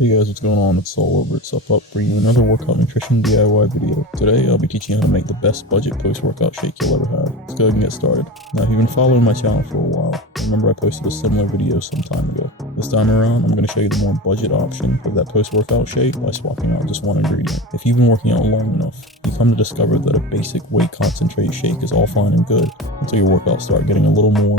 Hey guys, what's going on? It's Saul over at SUPP, bringing you another workout nutrition DIY video. Today I'll be teaching you how to make the best budget post-workout shake you'll ever have. Let's go ahead and get started. Now if you've been following my channel for a while, remember I posted a similar video some time ago. This time around I'm going to show you the more budget option of that post-workout shake by swapping out just one ingredient. If you've been working out long enough, you come to discover that a basic whey concentrate shake is all fine and good until your workouts start getting a little more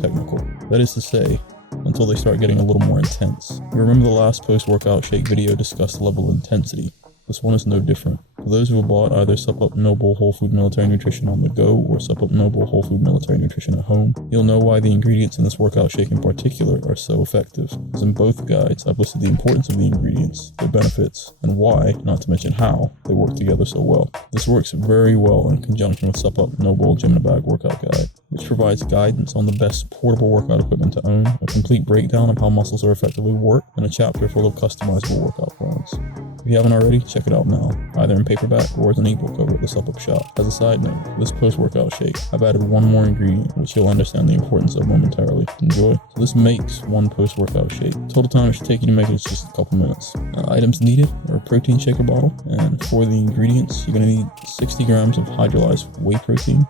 technical. That is to say, until they start getting a little more intense. You remember the last post-workout shake video discussed the level of intensity. This one is no different. For those who have bought either SUPP Noble Whole Food Military Nutrition on the go or SUPP Noble Whole Food Military Nutrition at home, you'll know why the ingredients in this workout shake in particular are so effective. As in both guides, I've listed the importance of the ingredients, their benefits, and why, not to mention how, they work together so well. This works very well in conjunction with SUPP Noble Gym in a Bag Workout Guide, which provides guidance on the best portable workout equipment to own, a complete breakdown of how muscles are effectively worked, and a chapter full of customizable workout plans. If you haven't already, check it out now, either in paperback or as an ebook over at the SUPP shop. As a side note, for this post-workout shake, I've added one more ingredient, which you'll understand the importance of momentarily. Enjoy. So this makes one post-workout shake. Total time it should take you to make it is just a couple minutes. Items needed are a protein shaker bottle, and for the ingredients, you're going to need 60 grams of hydrolyzed whey protein,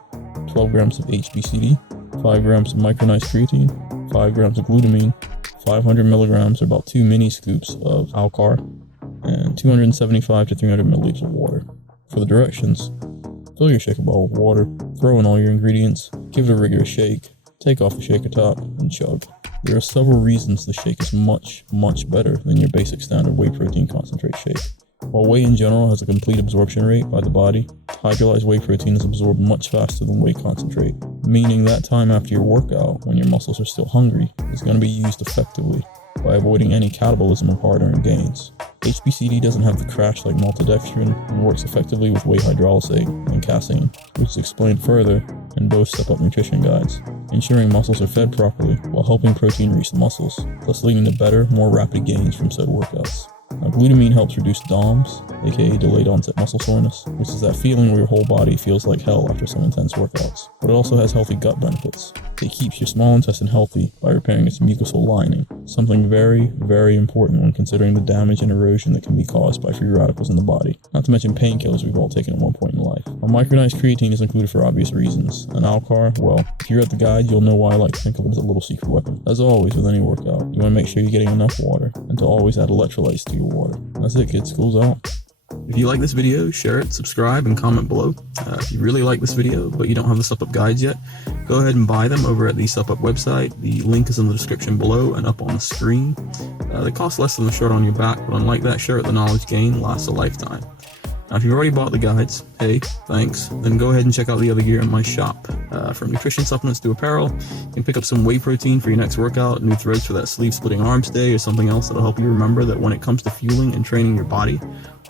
12 grams of HBCD, 5 grams of micronized creatine, 5 grams of glutamine, 500 milligrams or about 2 mini scoops of Alcar, and 275 to 300 milliliters of water. For the directions, fill your shaker bottle with water, throw in all your ingredients, give it a rigorous shake, take off the shaker top, and chug. There are several reasons the shake is much better than your basic standard whey protein concentrate shake. While whey in general has a complete absorption rate by the body, hydrolyzed whey protein is absorbed much faster than whey concentrate, meaning that time after your workout, when your muscles are still hungry, is going to be used effectively by avoiding any catabolism of hard-earned gains. HBCD doesn't have the crash like maltodextrin and works effectively with whey hydrolysate and casein, which is explained further in both SUPP nutrition guides, ensuring muscles are fed properly while helping protein reach the muscles, thus leading to better, more rapid gains from said workouts. Now, glutamine helps reduce DOMS, aka delayed onset muscle soreness, which is that feeling where your whole body feels like hell after some intense workouts. But it also has healthy gut benefits. It keeps your small intestine healthy by repairing its mucosal lining, something very important when considering the damage and erosion that can be caused by free radicals in the body, not to mention painkillers we've all taken at one point in life. Now, micronized creatine is included for obvious reasons, and Alcar, well, if you read the guide, you'll know why I like to think of it as a little secret weapon. As always with any workout, you want to make sure you're getting enough water, and to always add electrolytes to your water. That's it, kids. School's out. If you like this video, share it, subscribe, and comment below. If you really like this video, but you don't have the SUPP guides yet, go ahead and buy them over at the SUPP website. The link is in the description below and up on the screen. They cost less than the shirt on your back, but unlike that shirt, the knowledge gained lasts a lifetime. Now, if you've already bought the guides, hey, thanks, then go ahead and check out the other gear in my shop. From nutrition supplements to apparel, you can pick up some whey protein for your next workout, new threads for that sleeve-splitting arms day, or something else that'll help you remember that when it comes to fueling and training your body,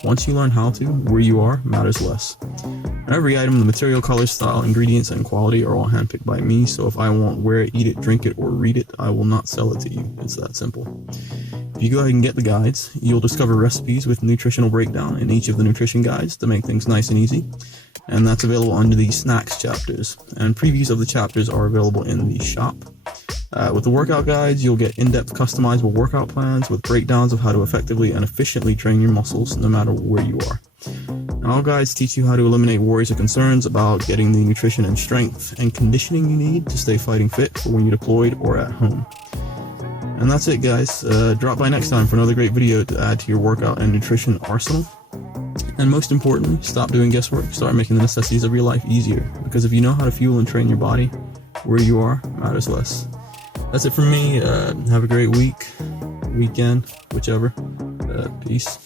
once you learn how to, where you are matters less. And every item, the material, color, style, ingredients, and quality are all handpicked by me, so if I won't wear it, eat it, drink it, or read it, I will not sell it to you. It's that simple. If you go ahead and get the guides, you'll discover recipes with nutritional breakdown in each of the nutrition guides to make things nice and easy, and that's available under the snacks chapters, and previews of the chapters are available in the shop. With the workout guides, you'll get in-depth customizable workout plans with breakdowns of how to effectively and efficiently train your muscles no matter where you are. And all guides teach you how to eliminate worries or concerns about getting the nutrition and strength and conditioning you need to stay fighting fit for when you're deployed or at home. And that's it, guys. Drop by next time for another great video to add to your workout and nutrition arsenal. And most importantly, stop doing guesswork. Start making the necessities of your life easier. Because if you know how to fuel and train your body, where you are matters less. That's it from me. Have a great week, weekend, whichever. Peace.